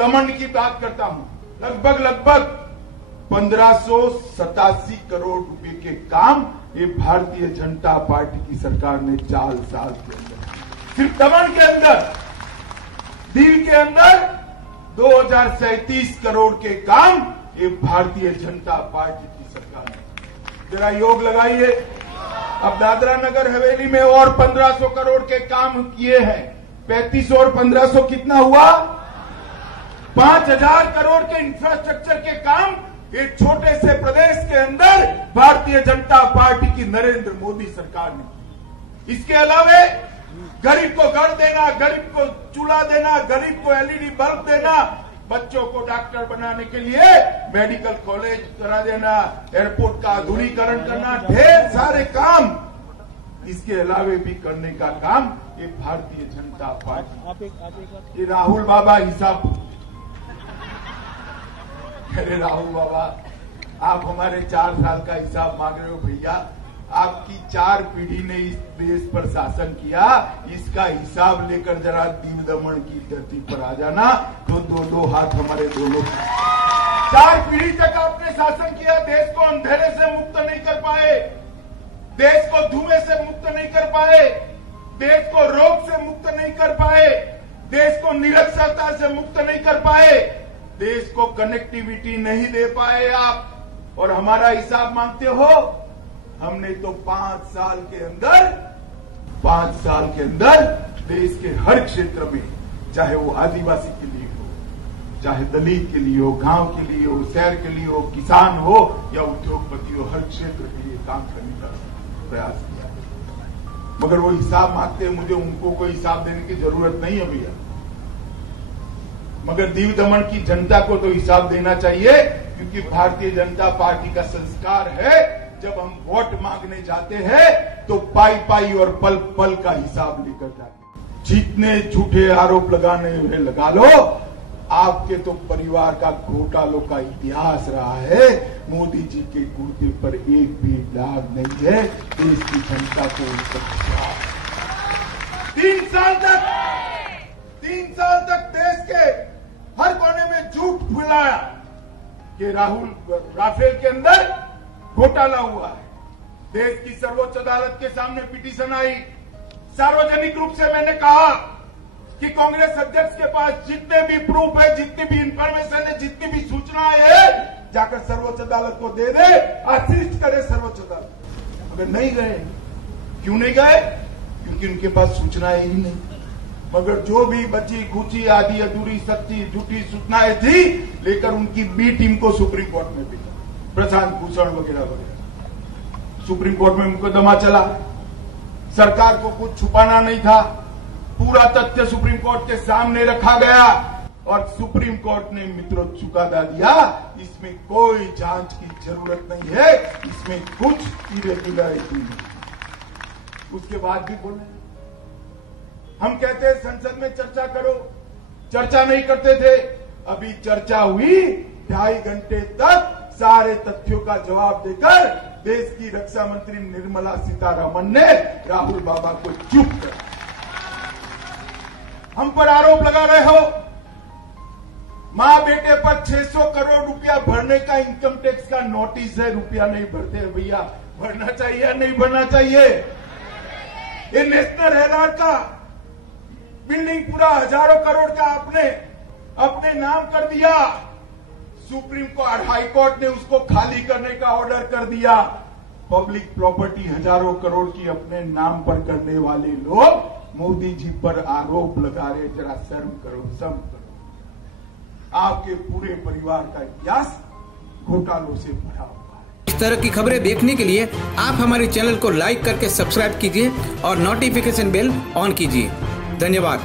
दमन की बात करता हूं, लगभग 1587 करोड़ रुपए के काम ये भारतीय जनता पार्टी की सरकार ने 4 साल के अंदर, सिर्फ दमन के अंदर, दीव के अंदर 2037 करोड़ के काम ये भारतीय जनता पार्टी की सरकार ने। जरा योग लगाइए। अब दादरा नगर हवेली में और 1500 करोड़ के काम किए हैं। 3500 और 1500 कितना हुआ? 5000 करोड़ के इंफ्रास्ट्रक्चर के काम एक छोटे से प्रदेश के अंदर भारतीय जनता पार्टी की नरेंद्र मोदी सरकार ने। इसके अलावा गरीब को घर देना, गरीब को चूल्हा देना, गरीब को एलईडी बल्ब देना, बच्चों को डॉक्टर बनाने के लिए मेडिकल कॉलेज करा देना, एयरपोर्ट का आधुनिकीकरण करना, ढेर सारे काम इसके अलावे भी करने का काम ये भारतीय जनता पार्टी। ये राहुल बाबा हिसाब, अरे राहुल बाबा आप हमारे 4 साल का हिसाब मांग रहे हो भैया, आपकी 4 पीढ़ी ने इस देश पर शासन किया, इसका हिसाब लेकर जरा दीव दमन की धरती पर आ जाना, तो 2 हाथ हमारे दोनों। 4 पीढ़ी तक आपने शासन किया, देश को अंधेरे से मुक्त नहीं कर पाए, देश को धुएं से मुक्त नहीं कर पाए, देश को रोग से मुक्त नहीं कर पाए, देश को निरक्षरता से मुक्त नहीं कर पाए, देश को कनेक्टिविटी नहीं दे पाए आप, और हमारा हिसाब मांगते हो। हमने तो 5 साल के अंदर देश के हर क्षेत्र में, चाहे वो आदिवासी के लिए हो, चाहे दलित के लिए हो, गांव के लिए हो, शहर के लिए हो, किसान हो या उद्योगपति हो, हर क्षेत्र के लिए काम करने का प्रयास किया। मगर वो हिसाब मांगते हैं, मुझे उनको कोई हिसाब देने की जरूरत नहीं है भैया, मगर दीव दमन की जनता को तो हिसाब देना चाहिए, क्योंकि भारतीय जनता पार्टी का संस्कार है, जब हम वोट मांगने जाते हैं तो पाई और पल पल का हिसाब लेकर जाते हैं। जितने झूठे आरोप लगाने हुए लगा लो, आपके तो परिवार का घोटालों का इतिहास रहा है। मोदी जी के कुर्ते पर एक भी दाग नहीं है। देश की जनता को 3 साल तक देश के हर कोने में झूठ फैलाया कि राफेल के अंदर घोटाला हुआ है। देश की सर्वोच्च अदालत के सामने पिटीशन आई, सार्वजनिक रूप से मैंने कहा कि कांग्रेस अध्यक्ष के पास जितने भी प्रूफ है, जितनी भी इंफॉर्मेशन है, जितनी भी सूचनाएं है, जाकर सर्वोच्च अदालत को दे दे, असिस्ट करे सर्वोच्च अदालत। मगर नहीं गए। क्यों नहीं गए? क्योंकि उनके पास सूचनाएं ही नहीं। मगर जो भी बची खुची आधी अधूरी सच्ची झूठी सूचनाएं थी, लेकर उनकी बी टीम को सुप्रीम कोर्ट में भेजा, प्रशांत भूषण वगैरह वगैरह। सुप्रीम कोर्ट में मुकदमा चला। सरकार को कुछ छुपाना नहीं था, पूरा तथ्य सुप्रीम कोर्ट के सामने रखा गया और सुप्रीम कोर्ट ने मित्रों चुकादा दिया, इसमें कोई जांच की जरूरत नहीं है, इसमें कुछ इरेगुलरिटी नहीं। उसके बाद भी बोले, हम कहते हैं संसद में चर्चा करो, चर्चा नहीं करते थे। अभी चर्चा हुई, 2.5 घंटे तक सारे तथ्यों का जवाब देकर देश की रक्षा मंत्री निर्मला सीतारमण ने राहुल बाबा को चुप कर। हम पर आरोप लगा रहे हो, मां बेटे पर 600 करोड़ रुपया भरने का इनकम टैक्स का नोटिस है, रुपया नहीं भरते भैया। भरना चाहिए या नहीं भरना चाहिए? ये नेशनल हेराल्ड का बिल्डिंग पूरा हजारों करोड़ का आपने अपने नाम कर दिया। सुप्रीम कोर्ट, हाई कोर्ट ने उसको खाली करने का ऑर्डर कर दिया। पब्लिक प्रॉपर्टी हजारों करोड़ की अपने नाम पर करने वाले लोग मोदी जी पर आरोप लगा रहे। जरा शर्म करो, शर्म करो। आपके पूरे परिवार का इतिहास घोटालों से भरा हुआ है। इस तरह की खबरें देखने के लिए आप हमारे चैनल को लाइक करके सब्सक्राइब कीजिए और नोटिफिकेशन बेल ऑन कीजिए। धन्यवाद।